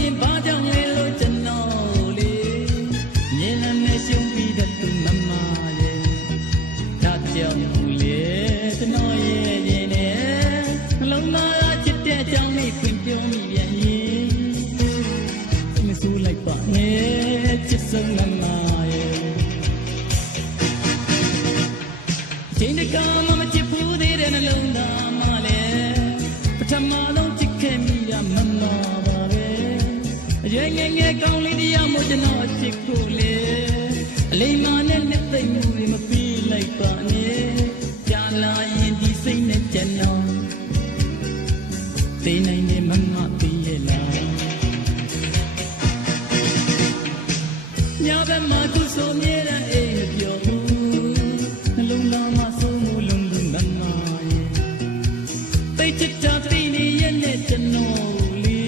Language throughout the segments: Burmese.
ရင်ဘာကြောင့်လဲလို့ကျွန်တော်လေမြင်လည်းနဲ့ရှုံးပြီးတဲ့သူမမရဲ့ဒါကြောင့်လေကျွန်တော်ရဲ့ရင်နဲ့နှလုံးသားချစ်တဲ့အကြောင်းလေးပြင်ပြောမိပြန်ရင်မဆူလိုက်ပါနဲ့ချစ်ဆုံးမမရဲ့ချိန်တကာမှမချစ်ဘူးသေးတဲ့နှလုံးသားမှလည်းပထမဆုံးချစ်ခဲ့မိရမမပါပဲအရွယ်ငယ်ငယ်ကောင်းလေးတရားမို့ကျွန်တော်ချစ်ကိုလေအလိမ္မာနဲ့နှစ်သိမ့်မှုတွေမပြီးလိုက်ပါနဲ့ကြာလာရင်ဒီစိတ်နဲ့ကျွန်တော်သိနိုင်နေမမပြီးရဲ့လားညဘက်မှာသူဆိုမြဲတဲ့အိမ်မပြောဘူးနှလုံးသားမှာဆုံးမှုလုံးလုံးမမရဲ့သိချစ်တာသိနေရဲ့နဲ့ကျွန်တော်လေ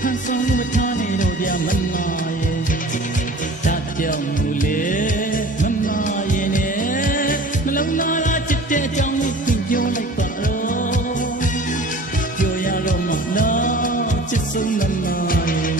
ဟန်ဆောင်မထားနေတော့ဗျာမမရဲ့ဒါကြောင့်မူလေမမရဲ့နဲ့နှလုံးသားချစ်တဲ့အကြောင်းကိုပြောလိုက်ပါတော့ပြောရတော့မှတော့ချစ်ဆုံးမမရဲ့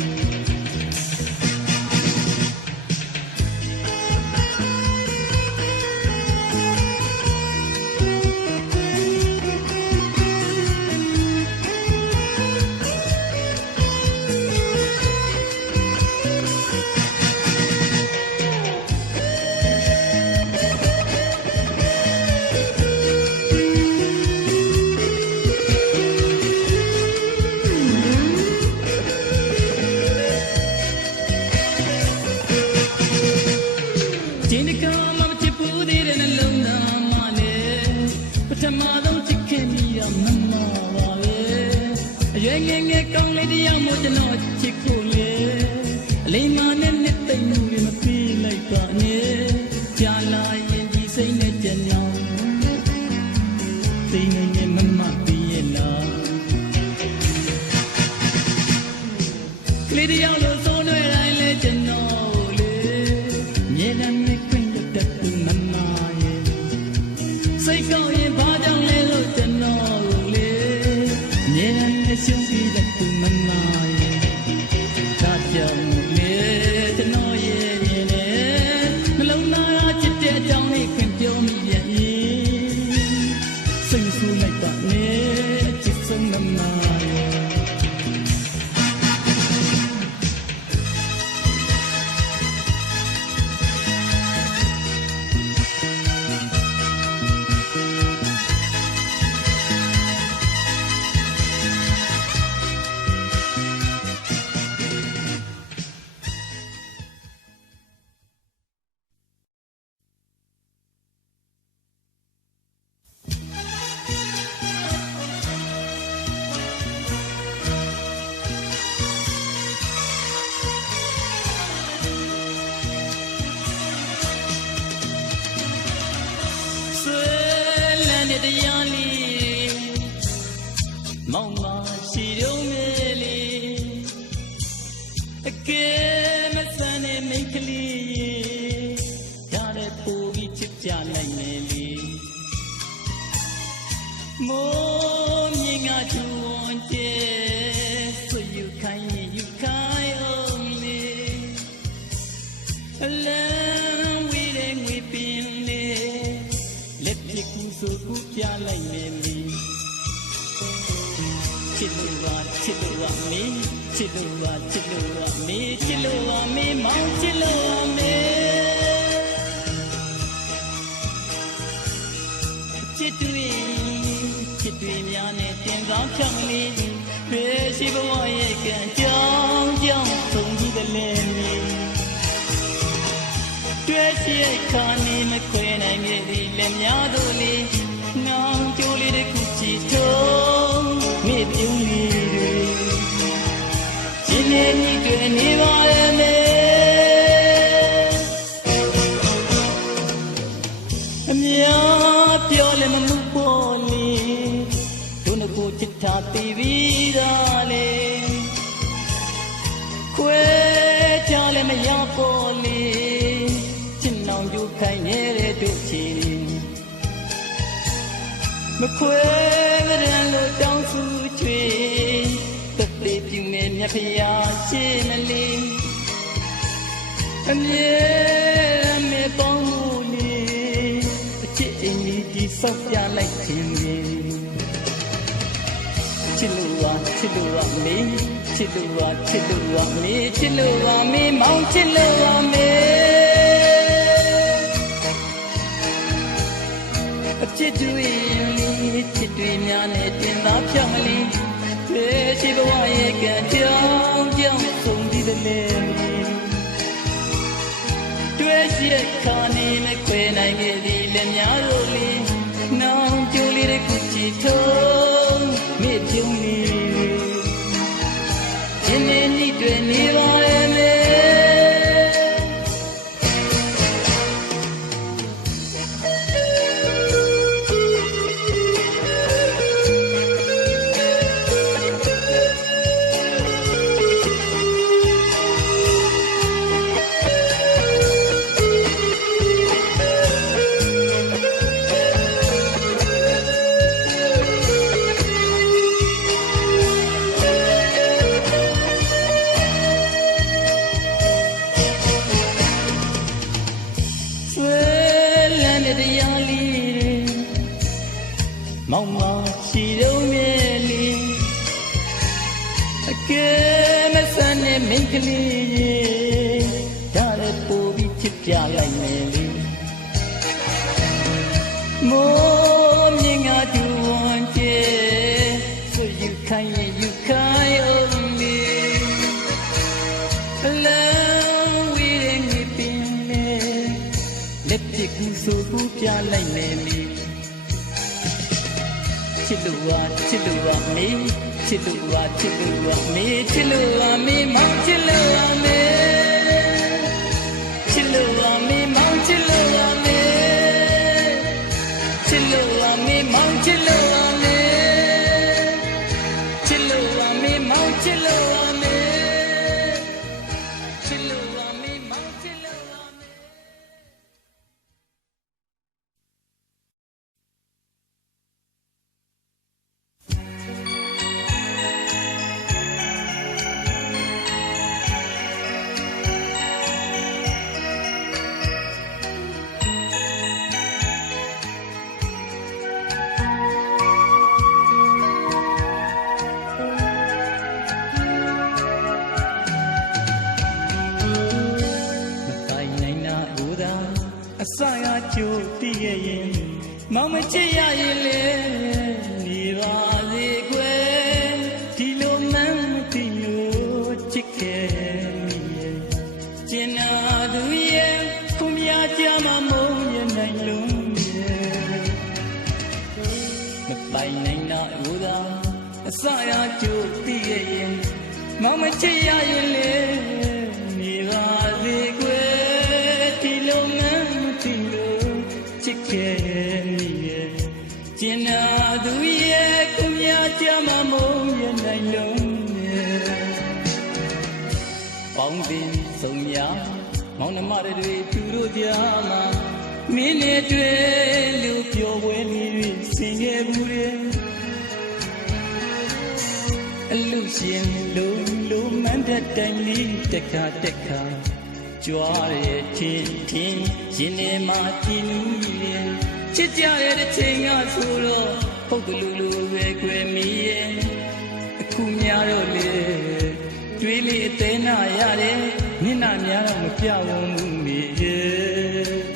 ချိန်တကာမှမချစ်ဘူးသေးတဲ့နှလုံးသားမှလည်းပထမဆုံးချစ်ခဲ့မိရမမပါပဲအရွယ်ငယ်ငယ်ကောင်းလေးတရားမို့ကျွန်တော်ချစ်ကိုလေအလိမ္မာနဲ့နှစ်သိမ့်မှုတွေမပြီးလိုက်ပါနဲ့ကြာလာရင်ဒီစိတ်နဲ့ကျွန်တော်သိနေနေမမပြီးရဲ့လားကလေးတရားလို့ဆိုနေတိုင်းလေကျွန်တော်လေမြင်တယ်စိတ်ကောင်းရင်ဘာကြောင့်လဲလို့ကျွန်တော်ကိုလေမြင်တယ်ရှင်းပြီးတဲ့သူမမရဲ့ဒါကြောင့်လေကျွန်တော်ရဲ့ရင်နဲ့နှလုံးသားချစ်တဲ့အကြောင်းလေးခင်ပြောမိပြန်ရင်စိတ်ဆူလိုက်ပါနဲ့ချစ်ဆုံးမမရဲ့တရားလေးမောင်မရှိတော့ငယ်လေးအကယ်မဆန်တဲ့မိန်းကလေးရတဲ့ပူပြီးချစ်ကြနိုင်မယ်လေမိုးမြင်ငါချူဝန်ကျဲဆိုယူခိုင်းရင်ယူခိုင်းအောင်လေအလံဝေးတဲ့ငွေပင်လေးလက်ပြကူဆိုကူပြလိုက်နေပြီချစ်လို့ပါချစ်လို့ပါမေးချစ်လို့ပါချစ်လို့ပါမေးချစ်လို့ပါမေးမောင်ချစ်လို့ပါမေးချစ်တွေများနဲ့တင်ကောင်းချောင်းလေးဖေးရှိဘဝရဲ့ကံကြောင်းကြောင်းသုံးပြီးတဲ့လေမေးတွေ့ရှိခါနေမခွဲနိုင်ခဲ့သည်လက်များတို့လေးငောင်းကြိုးလေးတစ်ခုချီထုံးမိပြုံးလေးတွေရှင်နေညီတွေနေပါရဲ့မေအများပြောလည်းမမှုပေါ်လေတို့နှစ်ကိုချစ်ထားပြီးပြီးသားလေခွဲကြလည်းမရပေါ်လေခိုင်နေတဲ့တို့ချီမခွဲကြတဲ့လို့တောင်းစုချွေတသေးပြင်းနေ မြတ်ဖျားရှိမလီအမြဲမေပေါင်းမှုလေးအချစ်အိမ်ကြီးဒီဆောက်ပြလိုက်ခြင်းလေချစ်လို့ပါမေးချစ်လို့ပါမေးချစ်လို့ပါမေးမောင်ချစ်လို့ပါမေးအချစ်တွေချစ်တွေများနဲ့တင်သားဖြောင်းလီရှိဘဝရဲ့ကံကြောင့်ကြောင့်ဆုံးပြီးတဲ့လေတွေ့ရှိခါနေနဲ့ခွေနိုင်ခဲ့သည်လက်များတို့လေးနောင်ကျိုးလေးတစ်ခုချီထုံးမိပြုံးနေခြင်းနဲ့ဤတွေနေပါရဲ့မေမောင်မရှိတော့မြဲလီအကဲမဆန်နဲ့မိန်းကလေးရေဒါလည်းပို့ပြီးချစ်ပြလိုက်မယ်လေမိုးမြင်ငါတူဝန်ကျဲဆိုယူခိုင်းရင်ယူခိုင်းအောင်လေအလံဝီးရင်ဒီပင်လေလက်ပြကူဆိုကူပြလိုက်မယ်လေချစ်လို့ပါမေးချစ်လို့ပါမေးချစ်လို့ပါမေးမောင်ချစ်လို့ပါမေးချစ်လို့ပါမေးမောင်ချစ်လို့ပါမေးချစ်လို့ပါမေးမောင်ချစ်လို့ပါမေးချစ်လို့ပါမေးမောင်ချစ်လို့ပါမေးချစ်လို့ပါမေးမောင်ချစ်လို့ပါမေးအစရချိုးတည်ရဲ့ရင်မောင်မချစ်ရရင်လေနေပါလေကွယ်ဒီလိုမှန်းမသိလို့ချစ်ခဲ့မိရဲ့ကျင်နာသူရဲ့ခုမြာကြမှာမုန်းရနိုင်လုံးရဲ့မပိုင်နိုင်တာဥသာအစရချိုးတည်ရဲ့ရင်မောင်မချစ်ရရင်လေနေပါလေကွယ်ဒီလိုမှန်းကျင်နာသူရဲ့ခုမြာကြမှာမုန်းရနိုင်လုံးနဲ့ပေါင်းတင်ဆုံးများမောင်နှမတွေသူတို့ကြားမှာမင်းနဲ့တွေ့လို့ပြောပွဲလေးတွေဆင်ခဲ့ဘူးလေအလူရှင်လုံးမန်းတဲ့တိုင်လေးတက်ခါကြွားရဲ့ချင်းရင်ထဲမှာကြည်နူးရဲ့ချစ်ကြတဲ့ချိန်ကဆိုတော့ဟုတ်ကလူပဲကွယ်မိရဲ့အခုများတော့လေတွေးလေးအသေးနာရတယ်မျက်နှာများတော့မပြောင်းဘူးမိရဲ့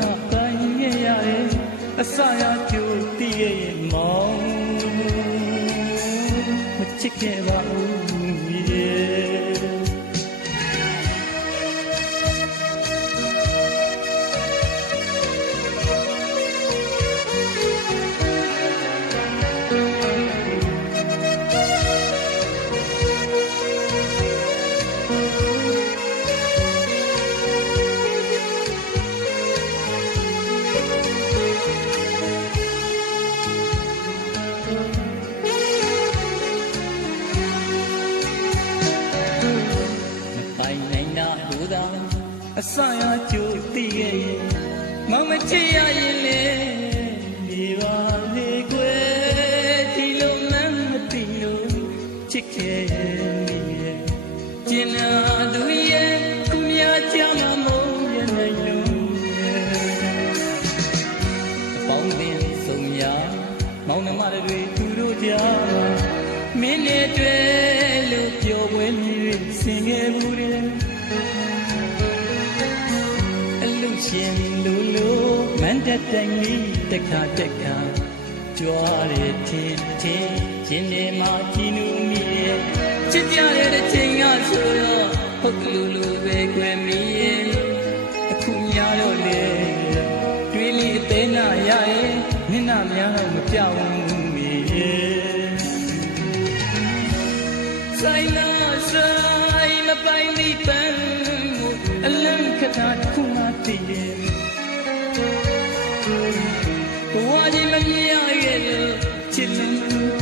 နာပိုင်းခဲ့ရတယ်အစရကြိုတည်ရဲ့မောင်မချစ်ခဲ့ပါဘူးရဲ့အစရကြိုတည်ခဲ့ရဲ့မောင်မချစ်ရရင်လေဒီပါလေကွယ်ဒီလိုမှမသိလို့ချစ်ခဲ့ရဲ့ကျင်နာသူရဲ့သူများကြမှာမဟုတ်ရနိုင်လို့အပေါင်းပင်ဆုံးများမောင်နှမတွေသူတို့ကြားမင်းနဲ့တွေ့လို့ပြောပွဲမျိုးဆင်ခဲ့ဘူးတဲ့ရှင်လူလူမန်တက်တိုင်းလေးတခါတခါကြွားရတဲ့ချင်းနေမှာကြည်နူးမိရဲ့ချစ်ကြတဲ့ချိန်ကဆိုတော့ဟုတ်လူလူပဲခွဲမိရဲ့အခုများတော့လေတွေးလေးအသေးနာရရဲ့နင်းနာများတော့မပြောင်းဘူးမိရဲ့ဆိုင်နာဆိုင်မပိုင်မိပန်းအလံခတာခုမှတည်ရဲ့ဘဝကြီးမမြင်ရရဲ့လို့ချစ်လူ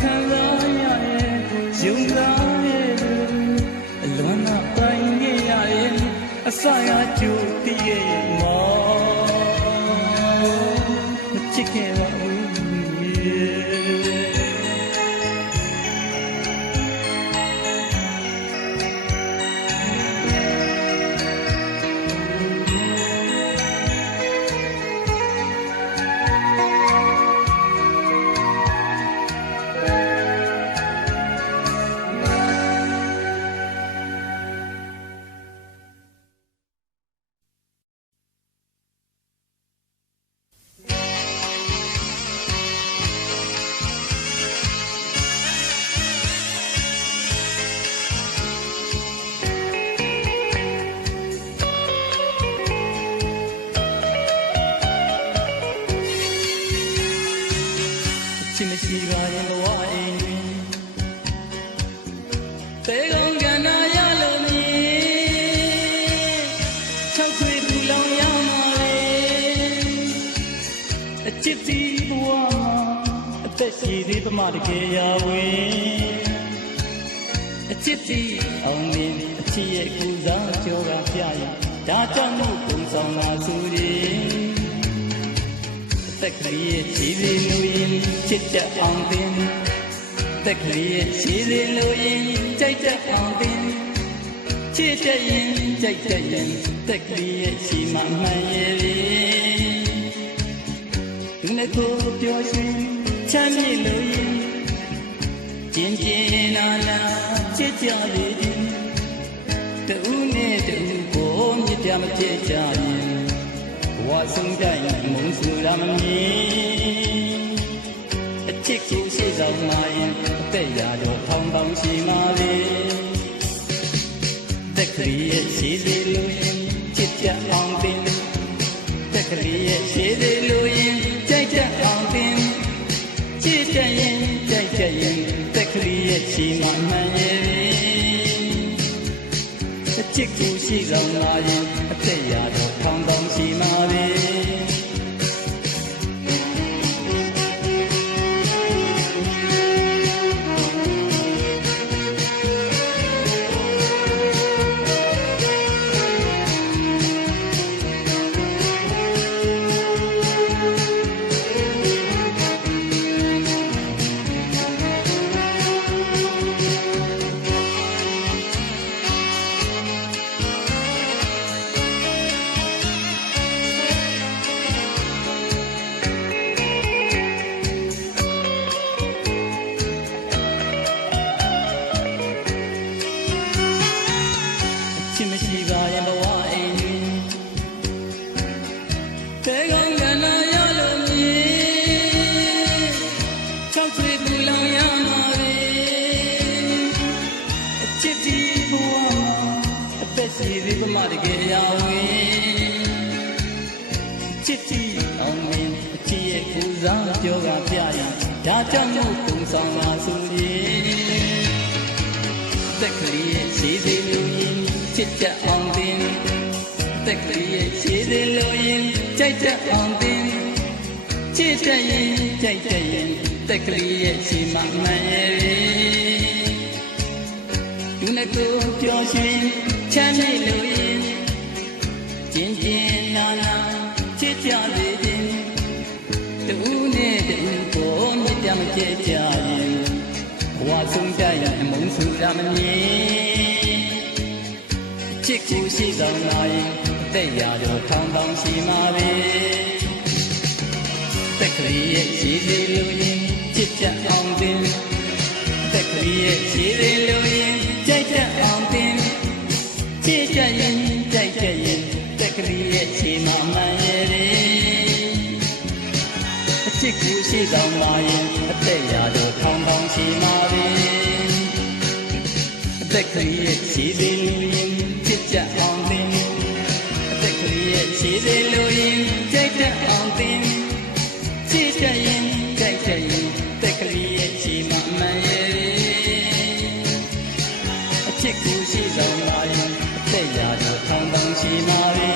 ခံစားရရဲ့ယုံသားရဲ့အလွန်နာပိုင်ခဲ့ရရဲ့အစရကြိုတည်ရဲ့မောမချစ်ခဲ့ပါဘူးရဲ့ချစ်မရှိပါရင်ဘဝအိမ်တေကောင်ကနာရလို့မြင်၆ခွေပူလောင်ရမှာလေအချစ်ဒီဘဝမှာအသက်ရှိသေးပမာတကယ်ရဝင်အချစ်ဒီအောင်မြင်အချစ်ရဲ့ကူစားကြောကပြရဒါကြောင့်မို့ပုံဆောင်လာဆိုရင်တက်ကလေးရဲ့ခြေလေးလိုရင်ချစ်တတ်အောင်ပင်တက်ကလေးရဲ့ခြေလေးလိုရင်ကြိုက်တတ်အောင်ပင်ချစ်တတ်ရင်ကြိုက်တတ်ရင်တက်ကလေးရဲ့ခြေမှမှန်ရဲ့သူနဲ့ကိုပြောရှင်ချမ်းမြေ့လို့ရင်ကျင်ကျင်နာနာချစ်ကြလေရင်တူနဲ့တူကိုမြစ်ပြမဖြစ်ကြရင်ဝါဆုံးတိုင်းမုန်းဆူရမမြင်အချစ်ကိုရှိဆောင်မှရင်အသက်ရတော့ထောင်းတောင်းရှိမှလေတက်ကလေးရဲ့ရှိသေးလို့ရင်ချစ်ကြအောင်ပင်တက်ကလေးရဲ့ရှိသေးလို့ရင်ကြိုက်ကြအောင်ပင်ချစ်တတ်ရင်ကြိုက်တတ်ရင်တက်ကလေးရဲ့ရှိမှမှန်ရဲ့အချစ်ကိုရှိဆောင်မှရင်အသက်ရတော့ထောင်းတောင်းရှိမှလေ long gana yalo mi chok sui bu long yamare chitti buwa pesi ribma de ge yawe chitti ong min chi ye ku za pyo ga pya ya da chaw mu tung sang la su ye tek li ye chi si lu yin chit chat ong tin tek li ye chi si lu yin chait chat ong tin chit chat yin chait chat yin tek li ye chi ma man ye du na ko pyo shin chan mi lu yin jin jin na na chit chat li yin du ne du ko mi tam chit chat yin wa sung chat yin mong su ra ma ni chit ku si dong na yin tek ya do thang thang si ma be tek li ye chi si lu yin chit chat ong tin tek li ye chi si lu yin chait chat ong tin chit chat yin chait chat yin tek li ye chi ma man ye re chit ku si dong na yin tek ya do thang thang si ma be tek li ye chi si lu yin chit chat ong tin tek li ye chi si lu yin chait chat ong tin chit chat yin chait chat yin tek li ye chi ma man ye re chit ku si dong na yin tek ya do thang thang si ma be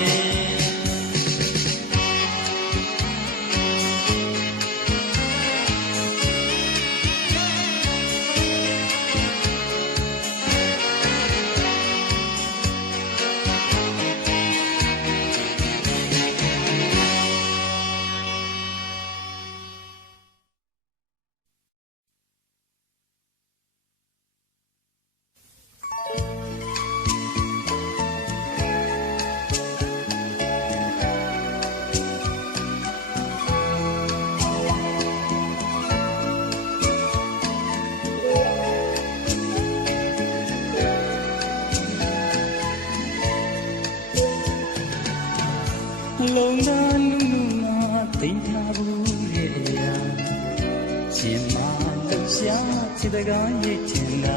Long na nu nu na tin tha bu ye ya chin ma lu xia chi da ga ye chin na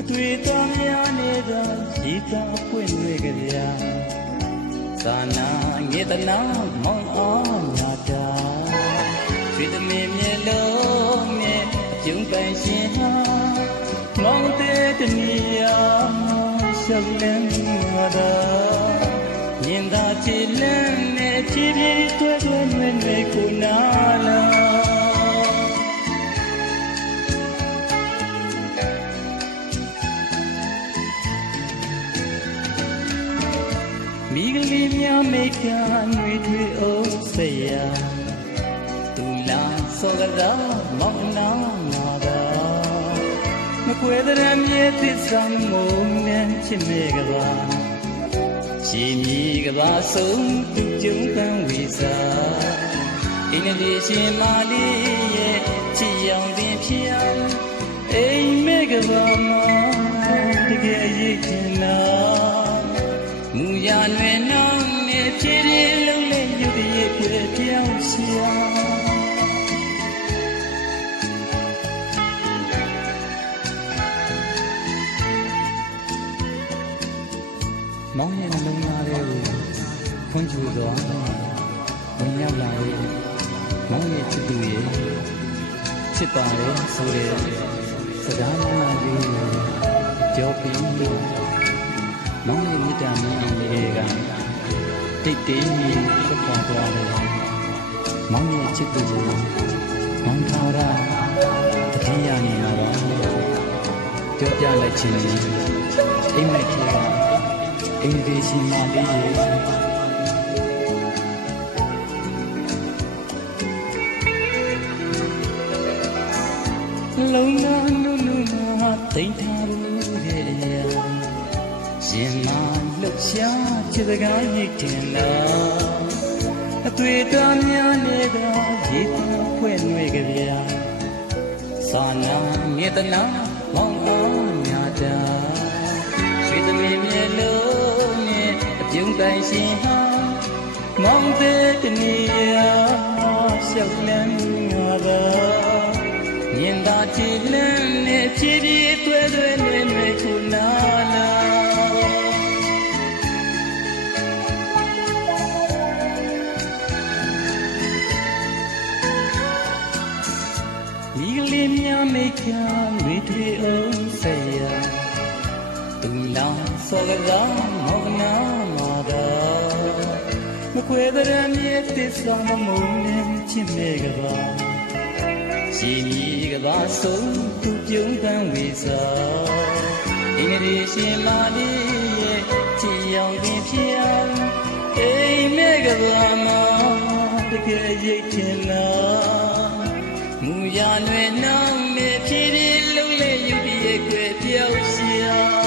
atwi ta mya ne da ji ta pwin nwe ga ya sa na nge ta na mong a nya da chwi ta me mye long ne chung pai xin ha mong te ta ni ya shak len ma da nhìn ta chỉ lên để chỉ biết tôi quên nguyên về cô na la mi cái lim ya mấy cái người thuê ô say ya tu la so cái đó mong na na da mà quên ra nhẹ tít sang mồm nên chỉ mê cái ba chỉ mi cái ba sống tu chúng ta vì sao in đi chỉ mà đi chỉ yang đi phía em mấy cái ba mà cái gì na mu ya nuôi nong để phía đi lâu lên yêu đi quê theo xa mong như là đông na đều con chú đó mình nhau lại mong như chú tụi chú tao đấy số đấy số đó là gì cho phim mong như như ta mình đi ra tít tít như các con qua đây mong như chú tụi mong thao ra thật thiên nhiên mà đó cho cha lại chỉ em lại kia em đi xin mà đi lâu na nu nu na tình tha bu để xin mà lúc xa chưa được gái như tiền nào tuổi ta nhớ nề đó chỉ ta quên người cái việc sa na nghe ta na mong ở nhà ta suy ta mềm nhẹ lâu chúng ta xin ha မောင်တဲ့တနေရာရှောက်လန်းငါပါမြင်သာကြည်လန်းနဲ့ဖြည်းဖြည်းသွဲသွဲနဲ့မဲ့ခုနာလာဒီကလေးများမိတ်ချမေးထွေအောင်ဆက်ရသူလာစောကစားမောကနာမာသာမခွေတဲ့မြစ်သစ္စာမမုန်းနဲ့ချစ်မဲ့ကပါရှင်ကြီးကပါဆုံးသူပြုံးတန်းဝေစာအင်းရီရှင်မာလေးရဲ့ချီရောင်ပင်ဖြစ်အိမ်မဲ့ကပါမှာတကယ်ရိတ်ထင်လားမူရလွယ်နှောင်းနဲ့ဖြည်းဖြည်းလုံးလေးယူတည်းရဲ့ွယ်ပြောက်ရှာ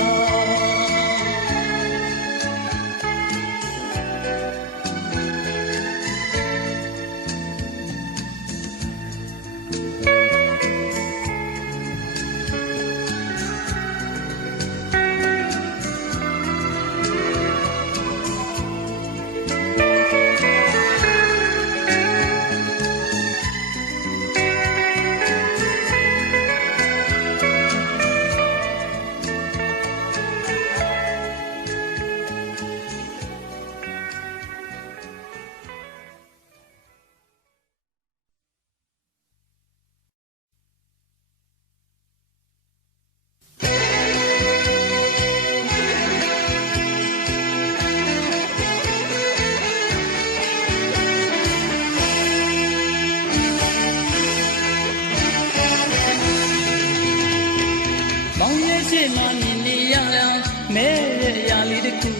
မဲရဲ့ရာလေးတစ်ခု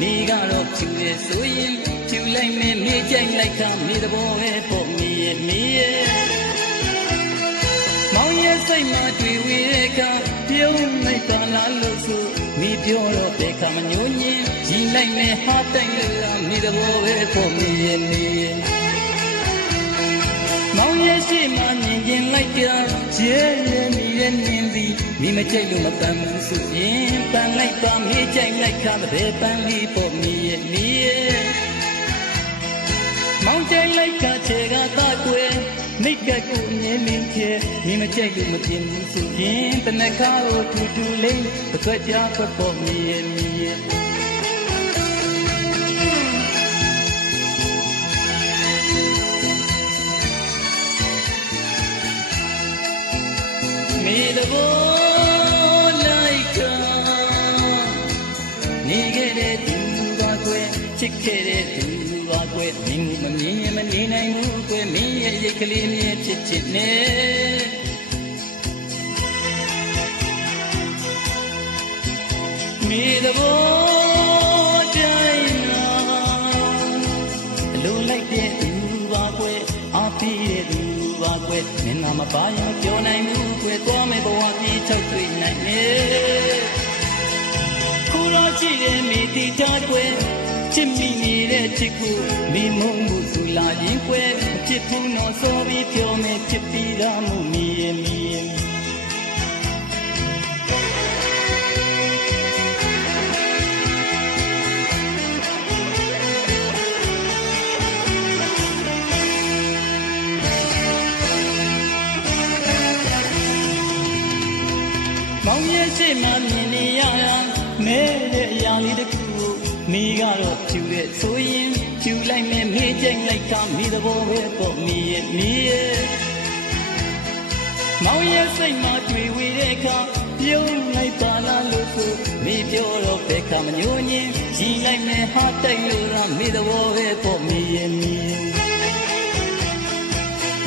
နေကတော့ဖြူရဲ့ဆိုရင်ဖြူလိုက်မယ်မြေကြိုက်လိုက်ခါမြေတဘောပဲပေါ့မြေရဲ့မောင်ရဲ့စိတ်မှာတွေ့ဝေတဲ့အခါပြုံးလိုက်တာလားလို့ဆိုမိပြောတော့တဲ့ခါမညိုညင်ကြီးလိုက်မယ်ဟာတိုက်လို့မြေတဘောပဲပေါ့မြေရဲ့မောင်ရဲ့ရှိမှမြင်ရင်လိုက်ကြရဲရဲမိရဲ့မြင်သည်မိမကြိုက်လို့မပန်းဘူးဆိုရင်ပန်းလိုက်ပါမိကြိုက်လိုက်ခါတဲ့ပန်းလေးပေါ့မိရဲ့မောင်ကြိုက်လိုက်ခါချေကသာကွယ်မိကက်ကိုမြင်မြင်ချေမိမကြိုက်လို့မပြင်းဘူးဆိုရင်တနခါကိုထူထူလေးသွက်ကြပေါ့မိရဲ့မိတဘောလိုက်ကနေခဲ့တဲ့သူပါကွယ်ချစ်ခဲ့တဲ့သူပါကွယ်မင်းမမြင်မနေနိုင်ဘူးကွယ်မင်းရဲ့ရိတ်ကလေးမြင်ဖြစ်ချစ်နေမိတဘောတိုင်းနာအလိုလိုက်တဲ့သူပါကွယ်အားပေးတဲ့သူပါကွယ်မင်းနာမပါရင်ပြောနိုင်ဘူးကွယ်သွားမယ်ဘဝကြီးချောက်တွေ့နိုင်မယ်ခုတော့ကြည့်တယ်မိတီချကွယ်ချစ်မိနေတဲ့ချစ်ကိုမိမုံမှုသူလာရင်ကွယ်ချစ်ဘူးတော့စောပြီးပြောမယ်ချစ်ပြီးတော့မှုမိရဲ့မိမောင်ရဲ့ရှိမှမြင်နေရမဲတဲ့အရာလေးတစ်ခုမိကတော့ဖြူတဲ့ဆိုရင်ဖြူလိုက်မယ်မေးကြိုက်လိုက်တာမိသဘောပဲပေါ့မိရဲ့မောင်ရဲ့စိတ်မှာတွေ့ဝေတဲ့အခါပြုံးလိုက်ပါလားလို့ဆိုမိပြောတော့ဘယ်ခါမညိုညင်ကြီးလိုက်မယ်ဟာတိုက်လို့ရမိသဘောပဲပေါ့မိရဲ့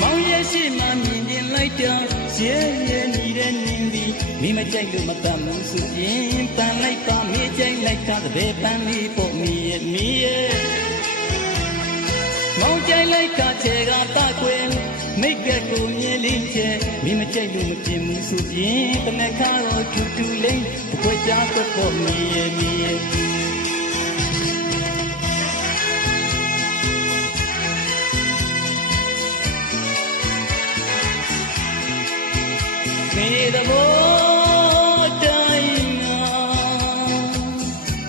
မောင်ရဲ့ရှိမှမြင်ရင်လိုက်တာရဲရဲနေတဲ့မြင်သည်မိမကြိုက်လို့မတတ်ဘူးဆိုရင်ပန်းလိုက်ပါမိကြိုက်လိုက်တာတပည့်ပန်းလေးပေါ့မိရဲ့မောင်ကြိုက်လိုက်ကချေကတကွယ်မိကက်ကိုမြင်လေးချေမိမကြိုက်လို့မပြင်းဘူးဆိုရင်တမခါတော့ထူထူလေးတစ်ခွက်ကြားတော့ပေါ့မိရဲ့မိတဘောတိုင်းနာ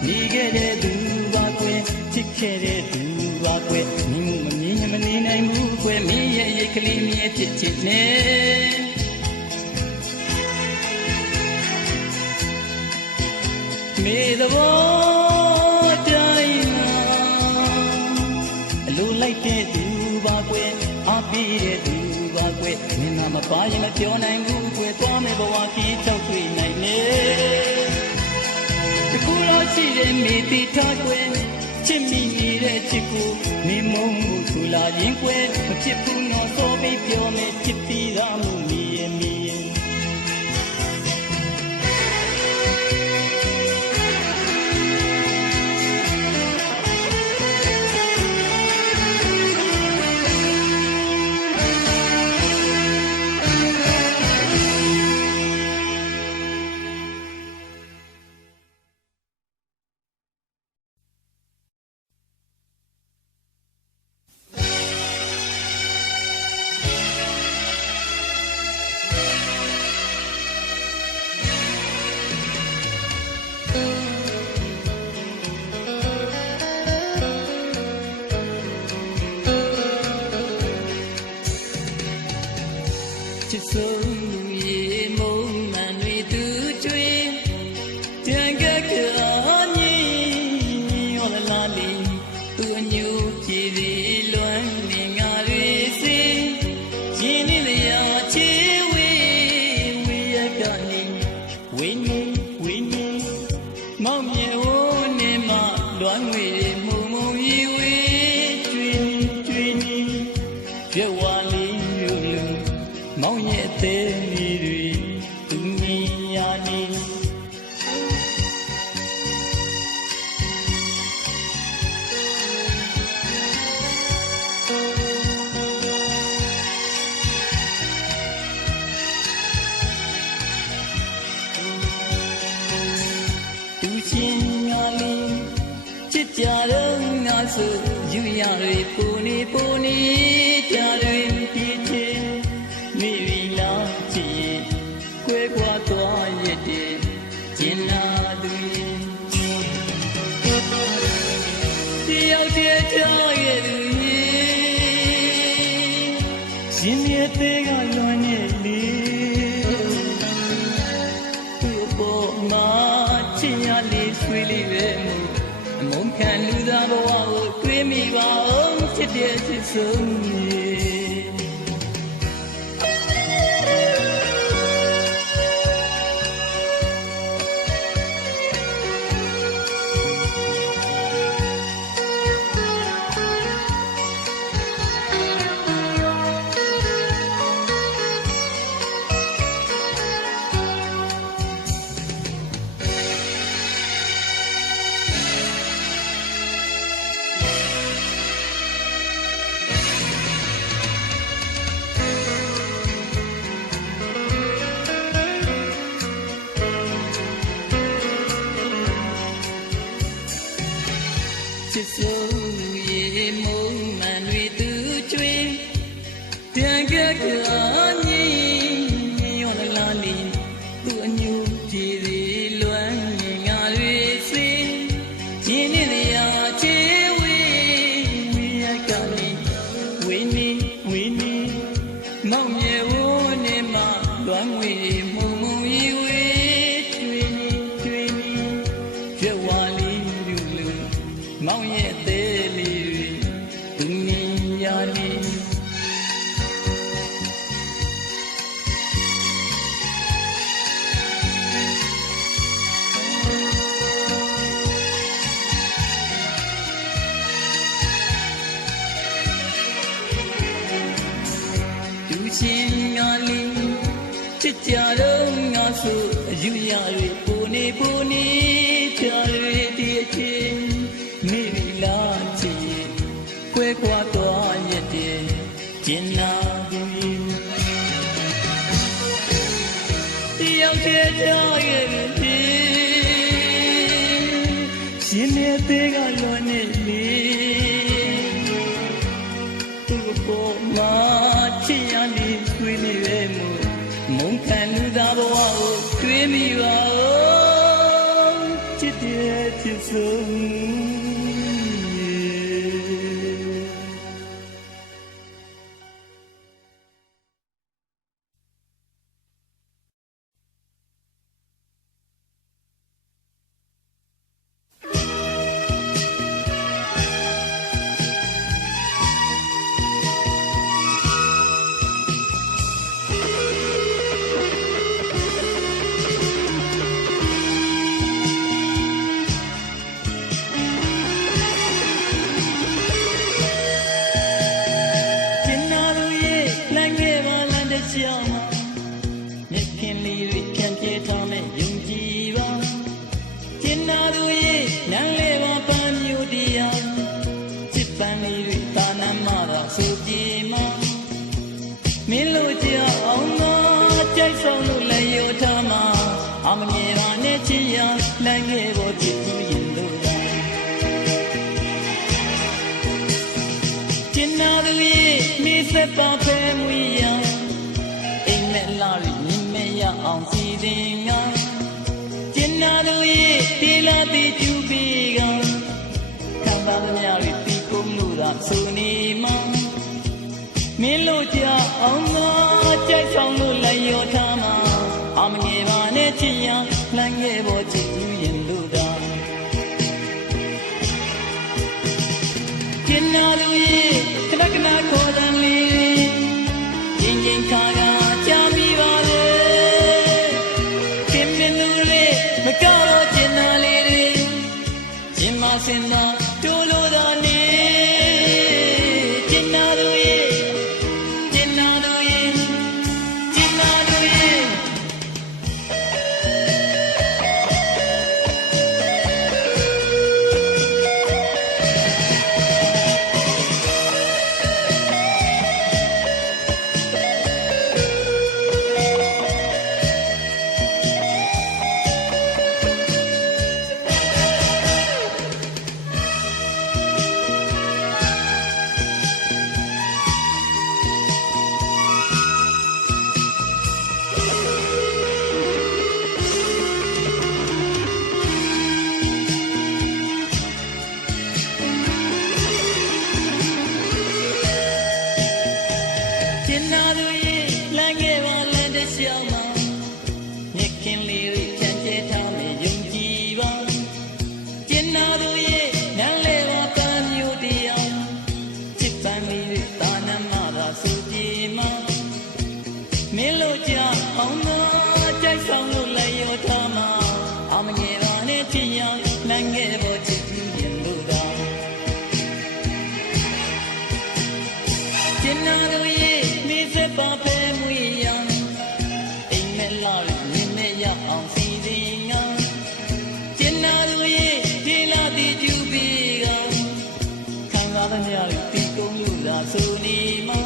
နေခဲ့တဲ့သူပါကွယ်ချစ်ခဲ့တဲ့သူပါ ပါကွယ်မင်းမမြင်မနေနိုင်ဘူးကွယ်မင်းရဲ့ရိတ်ကလေးမြဲဖြစ်ချင်နဲ့မေသဘောတိုင်းမှာအလိုလိုက်တဲ့သူပါကွယ်အားပေးတဲ့သူပါကွယ်မင်းမပါရင်မပြောနိုင်ဘူးကွယ်သွားမယ်ဘဝကြီးချောက်တွေ့နိုင်နေတကူလို့ရှိတဲ့မိတိထားကွယ်ချစ်မိနေတဲ့ချစ်ကိုနေမုံမှုထူလာရင်ကွယ်မချစ်ဘူးတော့သောပြီးပြောမယ်ချစ်ပြီးသားမှုမီရဲ့မီရဲ့ချစ်ဆုံးရေမုံမှန်တွေသူကျွေးတန်ကကအညင်းရောလာလီသူအညူကြည်ဒီလွမ်းနေငါတွေစီရင်နေလျာချေဝေးဝေးရကနေဝင်းနေဝင်းနေမောင်မြေဝနေမှလွမ်းငွေမှုံမှုံရီဝေးကျွေးကျွေးနေရွက်ဝါလေးလူလူမောင်ရဲ့တဲ့နေတွေသူမြင်ရနေသူချင်းငါလေးချစ်ကြတော့ငါဆိုယူရတွေပူနေပူနေကြတွေပြည့်ချင်မိရီလာချစ်ကွဲကွာသွားရတဲ့ကျင်နာသူတယောက်တည်းကြားရဲ့သူရှင်ရဲ့သေးကလွန်နေလေသူ့ပေါ်မှာချစ်ရလေးဆွေးလေးပဲမို့အမုန်းခံလူသားဘဝကိုတွေးမိပါအောင်ချစ်တဲ့ချစ်ဆုံးချစ်ဆုံးရေမုံမှန်တွေသူကျွေးတန်ကကအညင်းရောလာလီသူအညူကြည်ဒီလွမ်းနေငါတွေစီရင်းနေလျာချေဝေးဝေးရကနေဝင်းနေဝင်းနေမောင်မြေဝနေမှလွမ်းငွေမှုံမှုံရီဝေးကျွေးနေကျွေးနေရွက်ဝါလေးလူလူမောင်ရဲ့သေးလေးတွေသူမြင်ရနေသူချင်းငါလေးချစ်ကြတော့ငါဆိုအယူရတွေပူနေပူနေကြတွေတည်ချင်းမိလာချစ်ကွဲကွာသွားရတဲ့ကျင်နာသူတယောက်တည်းကြားရဲ့ရှင်ရဲ့သေးကလွန်နေလေသူ့ပေါ်မှာချစ်ရလေးဆွေးနေပဲမို့မုန်းခံလူသားဘဝကိုတွေးမိပါဦးချစ်တဲ့ချစ်ဆုံး သူရဲ့မိသက်ပါဖဲမွေရအိမ်မက်လာရီမြင်မဲ့ရအောင်စီစဉ်ကကျင်နာသူရဲ့ဒီလာတိကျူပြီးကခံပါသမျှတွေတီးကုန်လို့သာဆိုနေမှာမင်းလို့ကြအောင်သာကြိုက်ဆောင်လို့လိုက်ရောထားမှာအမငယ်ပါနဲ့ချစ်ရလှမ်းခဲ့ပေါ်ချစ်သူရင်လို့သာကျင်နာသူရဲ့ခဏခဏခေါ်တယ်လေရင်ရင်ခါကကြာပြီပါလေခင်မင်းသူတွေမကောက်တော့ကျင်နာလေးတွေရင်မစင်သာတိုးလို့သာနေကျင်နာသူရဲ့ကျင်နာသူရဲ့ကျင်နာသူရဲ့ကျင်နာသူရဲ့လမ်းခဲ့ပါလမ်းတစ်လျှောက်မှာမြစ်ခင်လေးတွေဖြန့်ကျဲထားမယ်ယုံကြည်ပါကျင်နာသူရဲ့နန်းလေးပါတန်မျိုးတရားချစ်ပန်းလေးတွေတာနမ်းမှသာဆိုကြည်မှာမင်းလို့ကြအောင်သာကြိုက်ဆောင်လို့လိုက်ရောထားမှာအမငယ်ပါနဲ့ချစ်ရလမ်းခဲ့ပေါ်ချစ်ပြီးရင်လို့သာကျင်နာသူရဲ့မိသက်ပါဖဲမွေရအိမ်မက်လာမြင်မဲ့ရအောင်စီစဉ်ကကျင်နာသူရဲ့ဒီလာတိကျူပြီးကခံစားသမျှတွေတီးကုန်လို့သာဆိုနေမှာ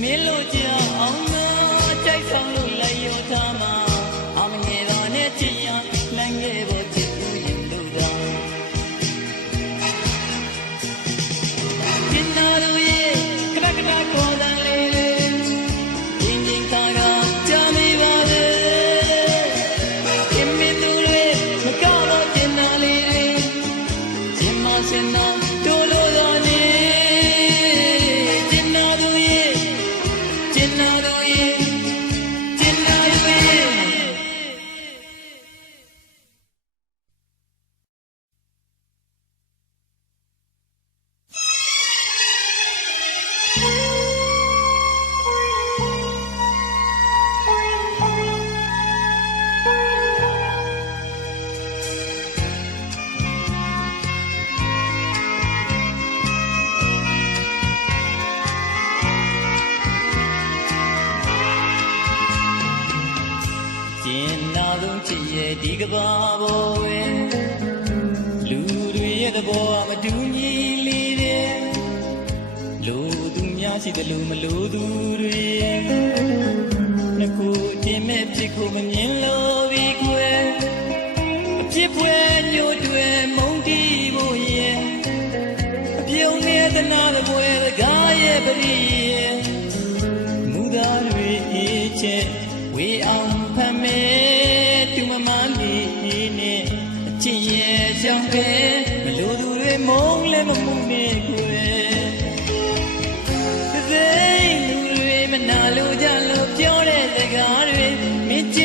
မင်းလို့ကြအောင်သာကြိုက်ဆောင်လို့လိုက်ရောထားမှာအမငယ်ပါနဲ့ချစ်ရလမ်းခဲ့ပေါ်ချစ်သူရင်လို့သာကျင်နာသူရဲ့ခဏခဏခေါ်တယ်လေရင်ရင်ခါကကြာနေပါလေခင်မင်းသူတွေမကောက်တော့ကျင်နာလေးရင်မစင်နာတိုးလို့တော့နေကျင်နာသူရဲ့ကျင်နာသူရဲ့ကျင်နာသူရဲ့ကျင်နာဆုံးချစ်ရဲ့ဒီကဘာပေါ်ဝဲလူတွေရဲ့သဘောမတူညီလေးတဲ့လူသူများရှိတယ်လို့မလို့သူတွေနှစ်ခုတင်မဲ့ဖြစ်ကိုမမြင်လို့ဒီကွယ်အဖြစ်ပွဲညို့တွေမုန်းတီးဖို့ရဲ့အပြုံးနဲ့တနာတဲ့ပွဲတကားရဲ့ပရိရဲ့မူသားတွေအေးချက်ဝေအောင်ဖမ်းမဲ့သူမမလေးနဲ့အချစ်ရဲ့ကြောင့်ပဲမလို့သူတွေမုန်းလဲမမှုနဲ့ကိုယ်သိလူတွေမနာလို့ကြလို့ပြောတဲ့စကားတွေမင်းကြ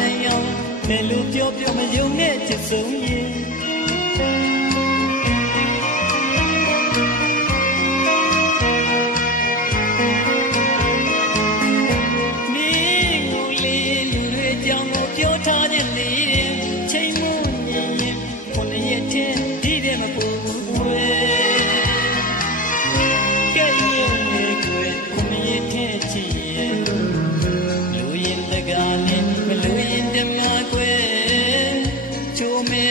နိုင်အောင်လည်းလို့ပြောမယုံနဲ့ချစ်ဆုံးရဲ့ပြောထားတဲ့နေချိန်မမြင်ရင်ခொနရဲ့တဲ့ဒီတဲ့မပူဘူးကွယ်ကဲရဲ့နေကွယ်ခொနရဲ့တဲ့ချီရဲ့လူရင်တကားနဲ့မလူရင်ဓမ္မကွယ်ချိုးမဲ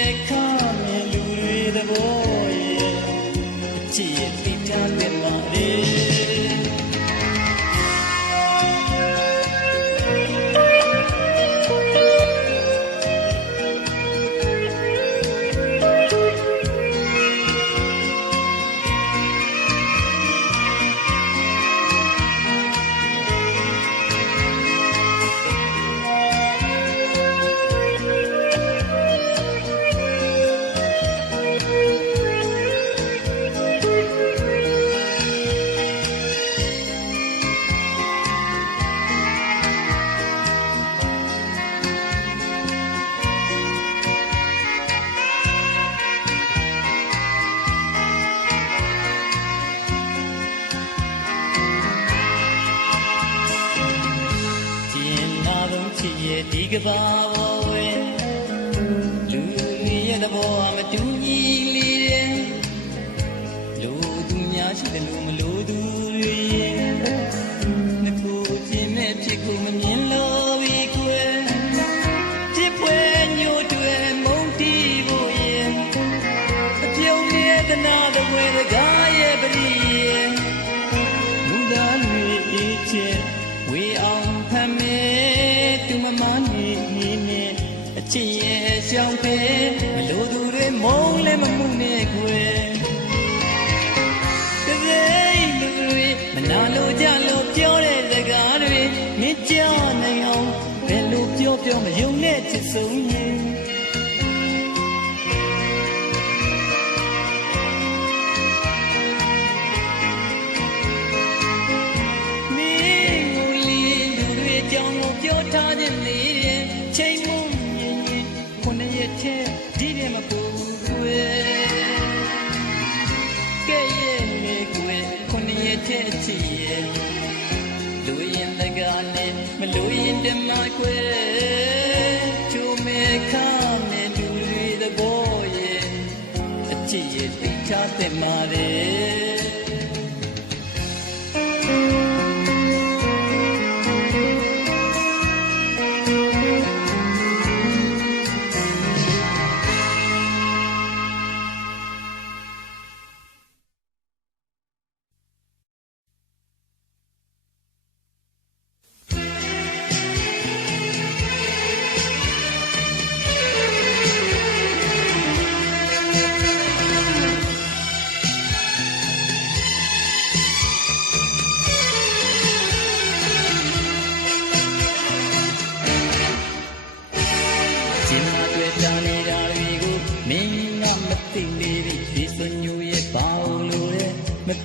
ဒီကဘာဝဲလူရဲ့သဘောမတူညီလေလူသူများရှိတယ်လို့မလို့သူတွေနှစ်ခုချင်းနဲ့ဖြစ်ကိုမမြင်လို့ပြီးခွဲဖြစ်ပွဲညို့တွေမုန်းတီးဖို့ရင်အပြုံးရဲ့တနာတဝဲတကားရဲ့ပရိရဲ့မူသားတွေအေးချစ်ဝေအောင်ဖမ်းမဲသူမမနေနေအချစ်ရဲ့ရှောင်းဖဲမလို့သူတွေမုန်းလဲမမှုနဲ့ခွဲမနာလို့ကြလို့ပြောတဲ့စကားတွေမင်းကြောက်နိုင်အောင်ဘယ်လိုပြောမယုံနဲ့ချစ်ဆုံးရင်မင်းကိုလင်းသူတွေကြောင့်လို့ပြောထားတဲ့နေရင်ချိန်မုံရင်ခုနှစ်ရက်ထဲဒီတယ်မပူွယ်ကဲရဲ့နေကွယ်ခုနှစ်ရက်ထဲချစ်ရဲ့လူရင်တကားနဲ့မလူရင်တမကွယ်ချိုးမဲခါနဲ့လူတွေသဘောရဲ့အချစ်ရဲ့တိချတဲ့မာတဲ့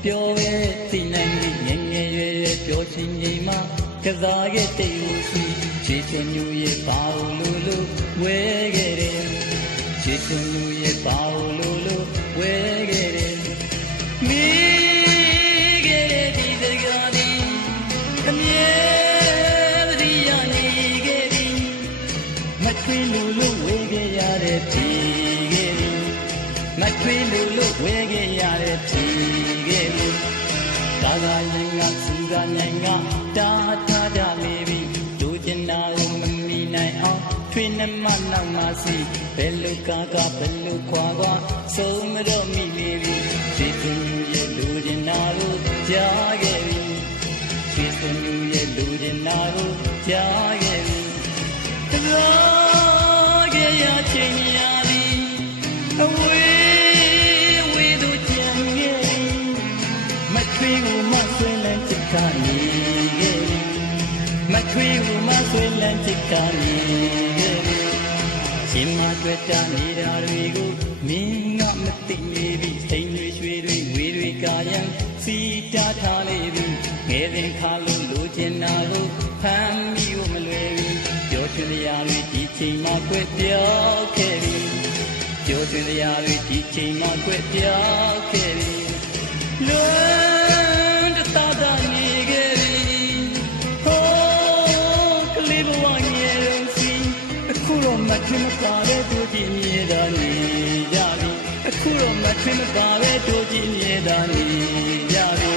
ပြောရဲ့သိနိုင်ပြီးငယ်ငယ်ရွယ်ရွယ်ပြောချင်ချိန်မှာကစားခဲ့တဲ့ဦးစီချစ်ချင်မျိုးရဲ့ပါလို့လို့ဝဲခဲ့တယ်ချစ်ချင်မျိုးရဲ့ပါလို့လို့ဝဲခဲ့တယ်မိခဲ့တဲ့ဒီစကားဒီအမြဲတည်းရနေခဲ့ပြီမထွေးလို့ဝဲခဲ့ရတဲ့ပြီခဲ့ပြီမထွေးလို့ဝဲခဲ့ရတဲ့ပြီသာသာရင်ကစူကနိုင်ကတာထားကြလေပြီလူကျင်နာကိုမမီနိုင်အောင်ထွေးနှမနောက်မှစီဘယ်လိုကားဘယ်လိုခွာခွာဆုံးမတော့မိလေပြီဒီသူရဲ့လူကျင်နာကိုကြားခဲ့ပြီဒီသူရဲ့လူကျင်နာကိုကြားခဲ့ပြီကြားခဲ့ရချင်းရသည်အဝေးမထွေးဘူးမဆွေးလန်းချစ်ကနေရှင်မတွေ့တာနေတာတွေကိုမင်းကမသိနေပြီစိတ်တွေရွှေတွေငွေတွေကာယံစီတာထားနေပြီငယ်စဉ်ခါလို့လူကျင်နာလို့ဖမ်းမိလို့မလွယ်ဘူးပြောချင်တရားတွေဒီချိန်မှကွက်ပြောက်ခဲ့ပြီပြောချင်တရားတွေဒီချိန်မှကွက်ပြောက်ခဲ့ပြီလွန်တတာနေခဲ့ပြီမထွေးမပါပဲတို့ကြည့်နေတာနေကြပြီအခုတော့မထွေးမပါပဲတို့ကြည့်နေတာနေကြပြီ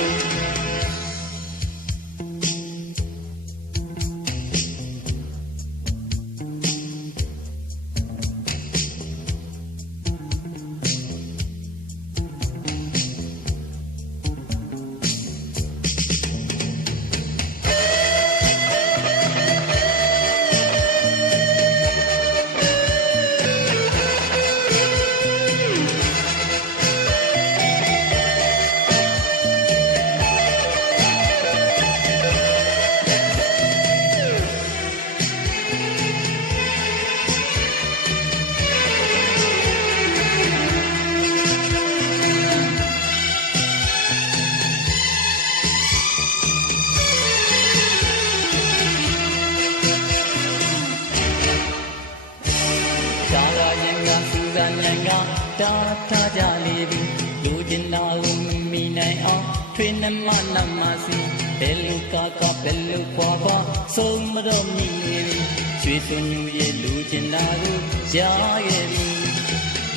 စီဘယ်လိုကာကဘယ်လိုခွာခွာဆုံးမတော့မိနေပြီရွှေစွန်ညူရဲ့လူကျင်တာတို့ရှားခဲ့ပြီ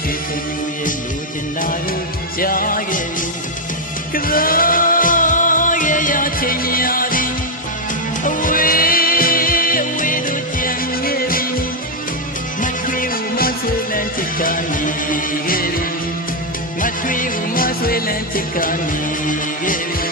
ရွှေစွန်ညူရဲ့လူကျင်တာတို့ရှားခဲ့ပြီကစားရဲ့ရချိန်များသည်အဝေးတို့ကြံခဲ့ပြီမထွေးဦးမဆွေလန်းချစ်ကနေခဲ့ပြီမထွေးဦးမဆွေလန်းချစ်ကနေခဲ့ပြီ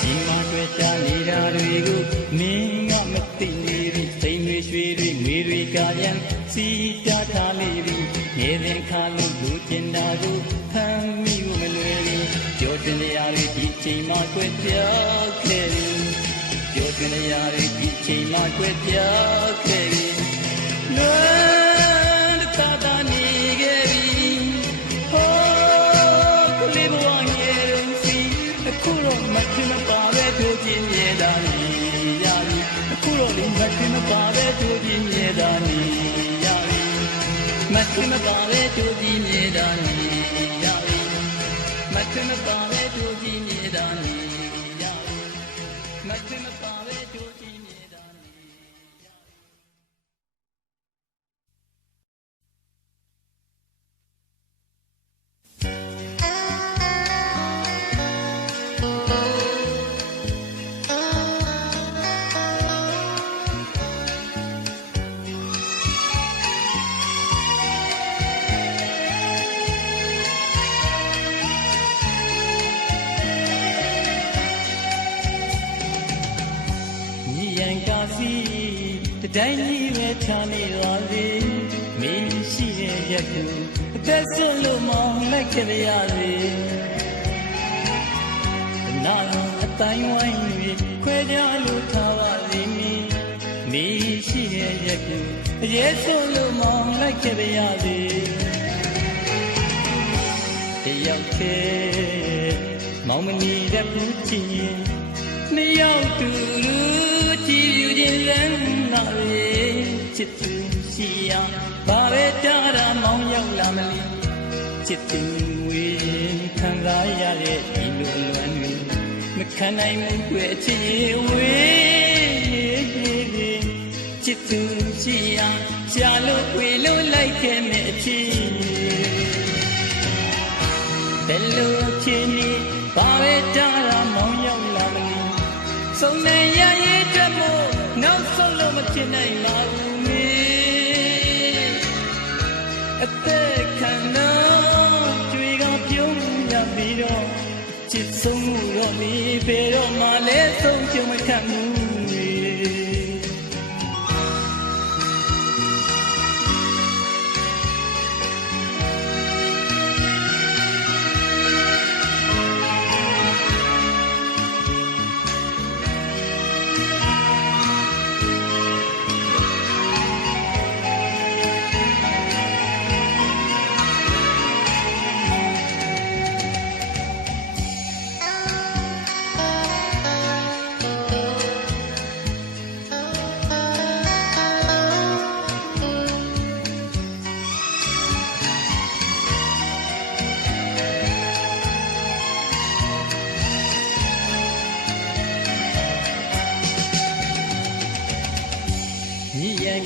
ဒီမှာတွေ့ကြနေတာတွေကိုမင်းကမသိနေပြီစိတ်တွေရွှေတွေငွေတွေကရန်စီပြထားနေပြီနေရင်ခါလို့လူကျင်တာကိုဖမ်းမိဖို့မလွယ်ဘူးကြောတင်ရာတွေဒီချိန်မှာတွေ့ပြောက်ခဲ့ပြီကြောတင်ရာတွေဒီချိန်မှာတွေ့ပြောက်ခဲ့ပြီလွန်တာတာနေခဲ့ပြီဟိုးကလေးဘဝငယ်တုန်းစီအခုတော့မထင်မပါပဲတို့ပြင်းနေတာနေရပြီအခုတော့ဒီမထင်မပါပဲတို့ပြင်းနေတာနေရပြီမထင်မပါပဲတို့ပြင်းနေတာနေရပြီမထင်မပါပဲတို့ပြင်းနေတာနေရပြီမထင်မပါပဲတို့ပြင်းနေတာနေတိုင်းကြီးပဲချာနေပါလေမင်းရှိတဲ့ရက်ကိုအသက်ဆွလို့မောင်းလိုက်ခဲ့ရလေနာအတိုင်းဝိုင်းတွေခွဲကြလို့ထားပါလိမ့်မင်းမင်းရှိတဲ့ရက်ကိုအရေးဆွလို့မောင်းလိုက်ခဲ့ရလေတယောက်သေးမောင်မနီတဲ့ဘူးချင်းနှစ်ယောက်တူလူကြည့်ယူခြင်းလမ်းချစ်သူရှိရဘာပဲတားတာမောင်းရောက်လာမလဲချစ်သူဝေးခံစားရတဲ့ဒီလိုလွမ်းတွေမခံနိုင်ဘူးကွယ်အချစ်ဝေးချစ်သူရှိရရှာလို့ဝေလို့လိုက်ခဲ့မယ်အချစ်ဘယ်လိုချစ်နေဘာပဲတားတာမောင်းရောက်လာမလဲစုံနေရရဲ့အတွက်မို့နောက်ဆုံးလို့မဖြစ်နိုင်ပါဘူးအသက်ခံတော့တွေ့ကပြုံးရပြီးတော့ချစ်ဆုံးမှုတော့လေဘယ်တော့မှလည်းဆုံးချုံမခံဘူး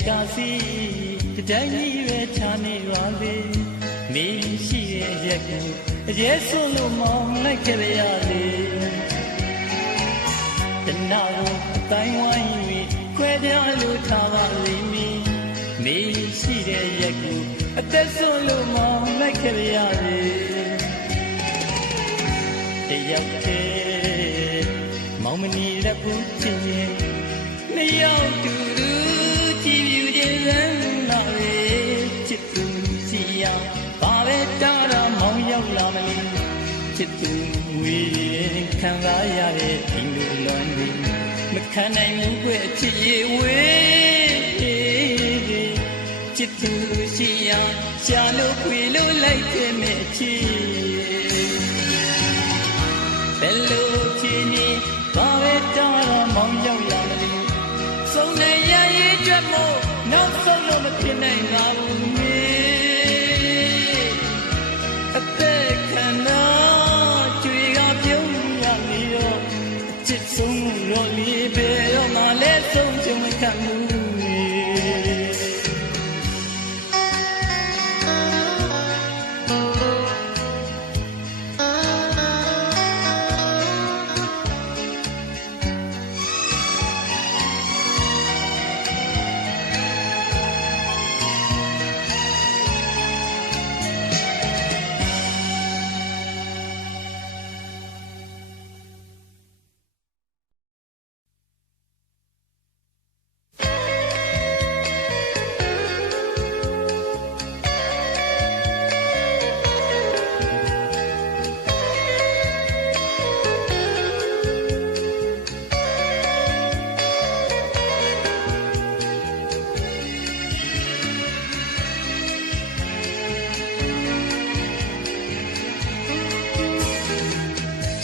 ကာစီတိုင်းကြီးပဲချာနေပါလေမင်းရှိရဲ့ရက်ကိုအရေးဆွလို့မောင်းလိုက်ခဲ့ရလေတနာကိုအတိုင်းဝိုင်းပြီးခွဲကြလို့ထားပါလိမ့်မင်းမင်းရှိတဲ့ရက်ကိုအသက်ဆွလို့မောင်းလိုက်ခဲ့ရလေတယောက်သေးမောင်မနီတဲ့ဘူးချင်းနှစ်ယောက်တူကြည့်ယူခြင်းလမ်းလာလေချစ်သူစီရဘာပဲတားတာမောင်းရောက်လာမလဲချစ်သူဝေးခံစားရတဲ့ဒီလိုလွမ်းတွေမခံနိုင်ဘူးကွယ်ချစ်ရဝေးချစ်သူစီရရှာလို့ခွေလို့လိုက်ခဲ့မဲ့ချစ်ဘယ်လိုချစ်နေဘာပဲတားတာမောင်းရောက်လာမလဲစုံနေရရဲ့အတွက်မို့နောက်ဆုံးလို့မဖြစ်နိုင်ပါဘူးမေအသက်ခံတော့ကြွေကပြုံးရနေတော့ ချစ်ဆုံးရောလေးပဲတော့မှလဲဆုံးချုံမခံဘူး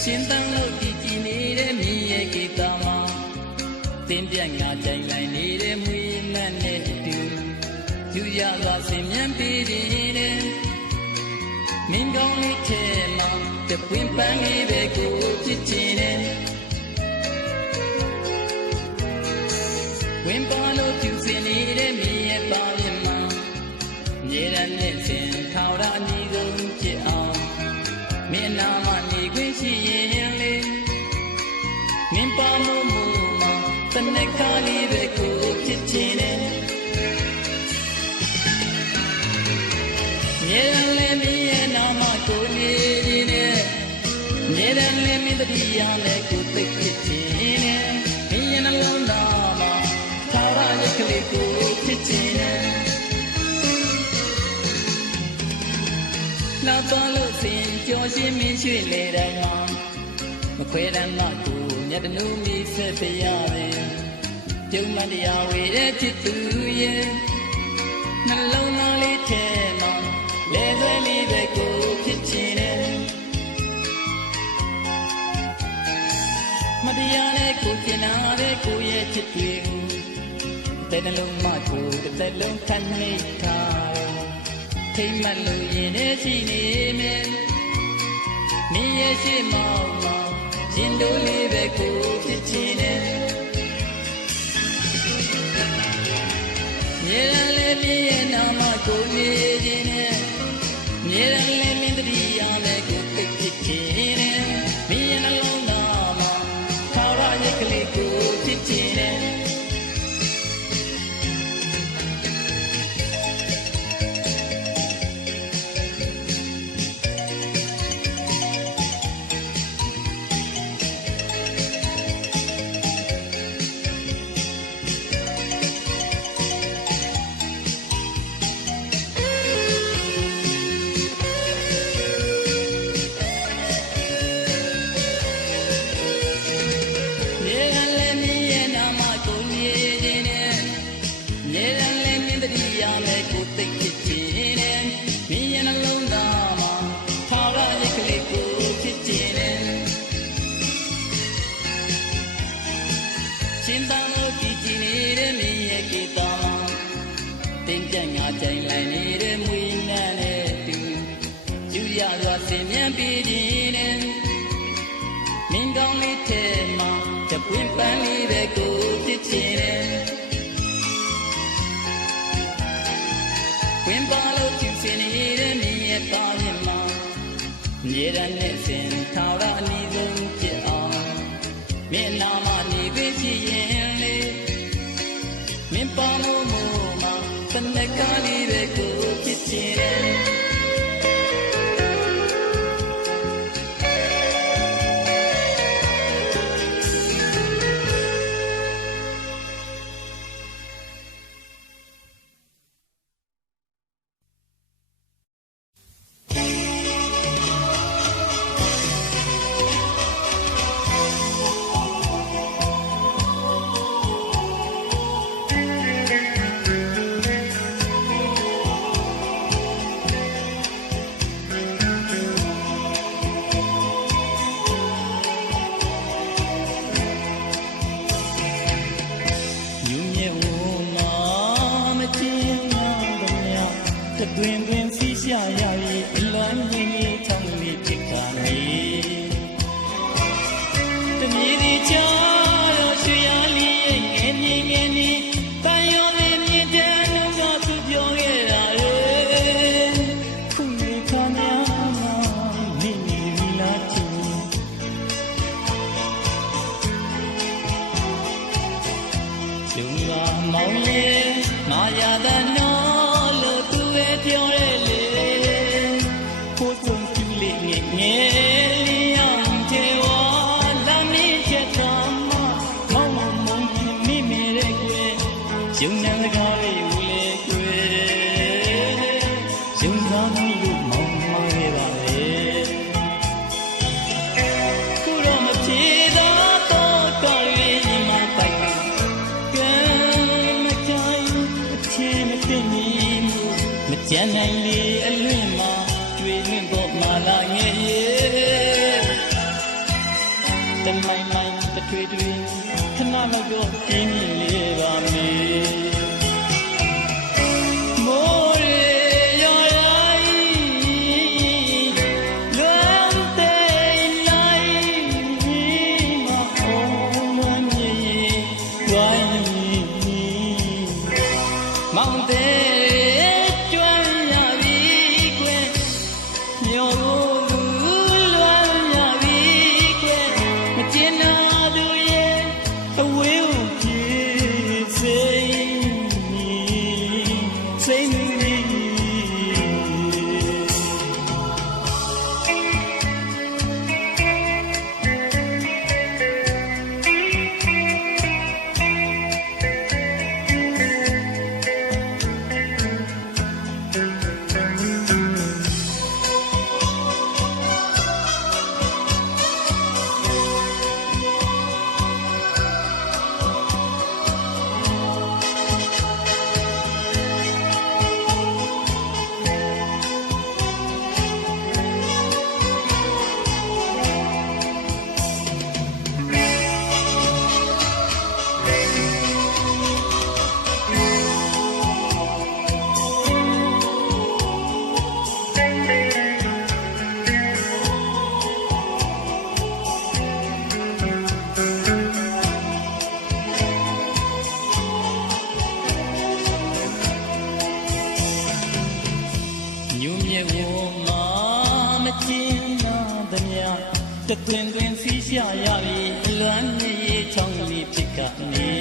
ရှင်တန်းလို့ကြည်ကြည်နေတဲ့မြည်ရဲ့ကိတမှာတင်းပြတ်ငါကြိုင်လိုက်နေတဲ့မွေးမတ်နဲ့အတူယူရသွားစင်မြန်ပြီးတဲ့မင်းကောင်းလေးထဲမှာတပွင့်ပန်းလေးပဲကိုဖြစ်ချင်တယ်ဝင်ပါလို့ကျူစင်နေတဲ့မြည်ရဲ့ပါရင်မှာမြေရနဲ့စင်ထောက်ရအညီကုန်ဖြစ်အောင်မင်းနာမနေခွင့်ရှိရင်လေမင်းပါမို့မို့မှာတနက်ခါလေးပဲကိုဖြစ်ချင်တယ်မြေရလည်းမင်းရဲ့နာမကိုနေနေတဲ့မြေရလည်းမင်းတတိယနဲ့ကိုသိဖြစ်ချင်တယ်မင်းရဲ့နှလုံးသားမှာသာရရဲ့ကလေးကိုဖြစ်ချင်တယ်နောက်တော့လို့စင်ကြော်ရှင်းမင်းရွှေလေတိုင်းမှာမခွဲတမ်းမကိုမြတ်တနုမီဆက်ပြရတယ်ကျုံမတရားဝေတဲ့ချစ်သူရဲ့နှလုံးသားလေးထဲမှာလဲသွဲလေးပဲကိုဖြစ်ချင်တယ်မတရားနဲ့ကိုကျင်နာတဲ့ကိုရဲ့ချစ်တွေကိုတဲ့နှလုံးမကိုတစ်သက်လုံးခံနေထားထိတ်မှတ်လို့ရင်ထဲရှိနေမယ်မင်းရဲ့ရှိမောင်မောင်ရင်တို့လေးပဲကိုဖြစ်ချင်တယ်မြေရန်လေးမင်းရဲ့နာမကိုနေခြင်းနဲ့မြေရန်လေးမင်းတတိယနဲ့ကိုသိဖြစ်ချင်တယ်မင်းရဲ့နှလုံးသားမှာသာရရဲ့ကလေးကိုဖြစ်ချင်တယ်ရှင်တန်းလို့ကြည်ကြည်နေတဲ့မြည်ရဲ့ကိတမှာတင်းပြတ်ငါကြိုင်လိုက်နေတဲ့မွေးနန်းနဲ့တူယူရသွားစင်မြန်ပြီးတဲ့မင်းကောင်းလေးထဲမှာတပွင့်ပန်းလေးပဲကိုဖြစ်ချင်တယ်ဝင်ပါလို့ကျူစင်နေတဲ့မြည်ရဲ့ပါရင်မှာမြေရနဲ့စင်ထောက်ရအနီးဆုံးဖြစ်အောင်မင်းနာမနေပြီရှိရင်လေမင်းပါမို့မို့မှာတနက်ကားလေးပဲကိုဖြစ်ချင်တယ် ရုံနဲ့ကားလေးဦးလေကွယ်ရုံသားမီးလို့မောင်းမောင်းခဲ့ပါလေခုတော့မပြေတော့တော့ကောင်းလေးညီမပိုက်ကဲမကိုင်းအချင်းမသိမီမကြမ်းနိုင်လေအလွင့်မှာတွေ့လွင့်ပေါ်မှာလာငယ်ရဲ့တမိုင်းမိုင်းတထွေထွေခဏမတော့ပြင်းပြင်းလေးပါမေမိုးရေရော်ရိုင်းလွမ်းတဲ့လိုက်မအောင်မမြေဝိုင်းမောင်တဲ့ကျွမ်းရပြီကွယ်မျိုးလွမ်းရပြီကွယ်မကျင်နာသူရဲ့အဝေးကိုပြေးစိတ်မီညူမြေဝမှာမကျင်းနာသမျှတသွင်သွင်စီးရှာရပြီအလွမ်းမြေချောင်းလေးဖြစ်ကနေ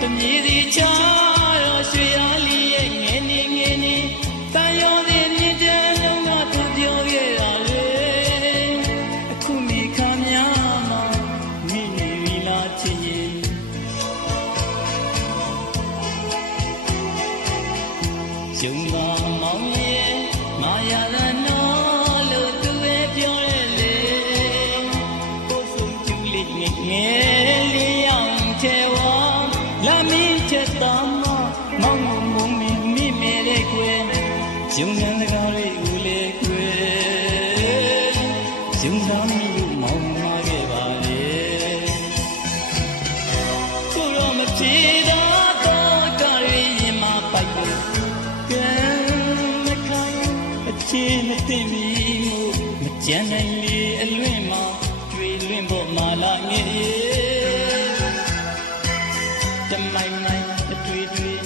တမြေစီချာတော့ရွှေအားလေးရဲ့ငယ်နေတန်ရောသည်မြင့်တန်းလုံးကသူပြောခဲ့တာလေအခုမိခါများမှာမိနေပြီလားချစ်ရင်ရုံသာမောင်ရဲ့မာယာရနောလို့သူပဲပြောတယ်လေကိုယ်ဆုံးကျူလေးငယ်လေးအောင်ချဲဝါလာမင်းချက်တော်မောင်မုံမိမဲတဲ့ကွယ်ရုံငန်းတကားလေးဦးလေကွယ်ရုံသားမီးလို့မောင်းမာခဲ့ပါလေကိုတော့မပြေတော့ကားလေးရင်မပိုက်ဘူးမသိမီမကြမ်းနိုင်လေအလွင့်မှာတွေ့လွင့်ဖို့မာလာငယ်တမိုင်းမိုင်းအတွေ့တွေ့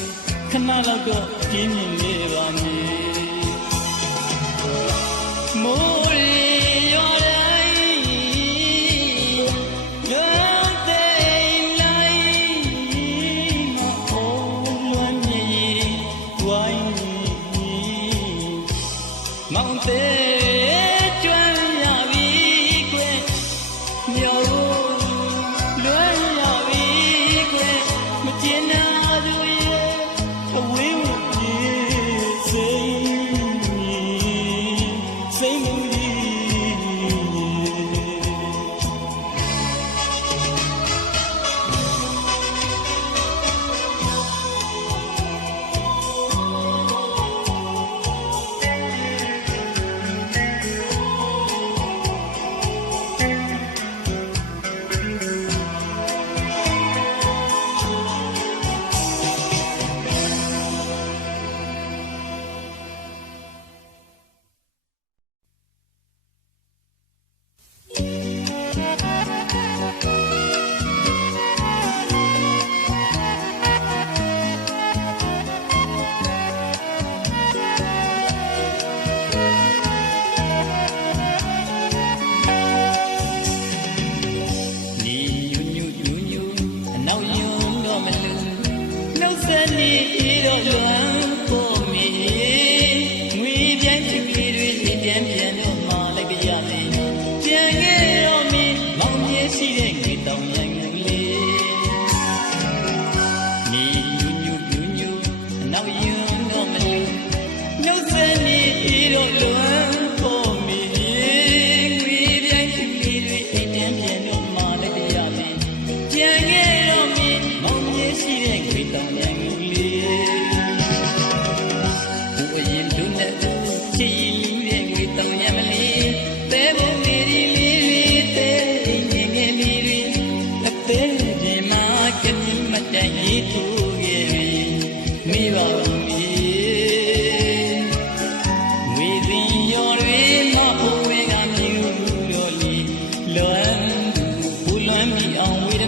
ခဏလောက်တော့ပြင်းပြင်းလေးပါမေမိုးရေရော်တိုင်းလွမ်းတဲ့လိုက်မအောင်လွမ်းမြေဝိုင်းမောင်တဲ့ကျွမ်းရပြီကွယ်မျိုးလွမ်းရပြီကွယ်မကျင်နာသူရဲ့အဝေးကိုပြေးစိတ်မူဒီ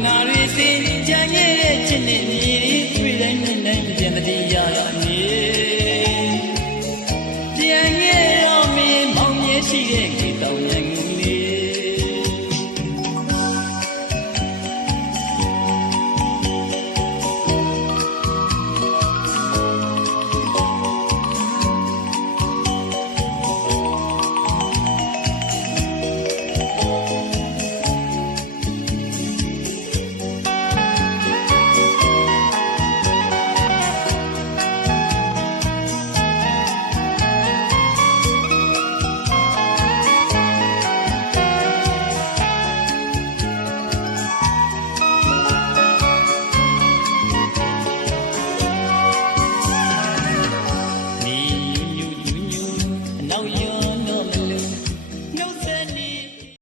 နာတွေစင်ကြံခဲ့တဲ့ချစ်နဲ့မြေ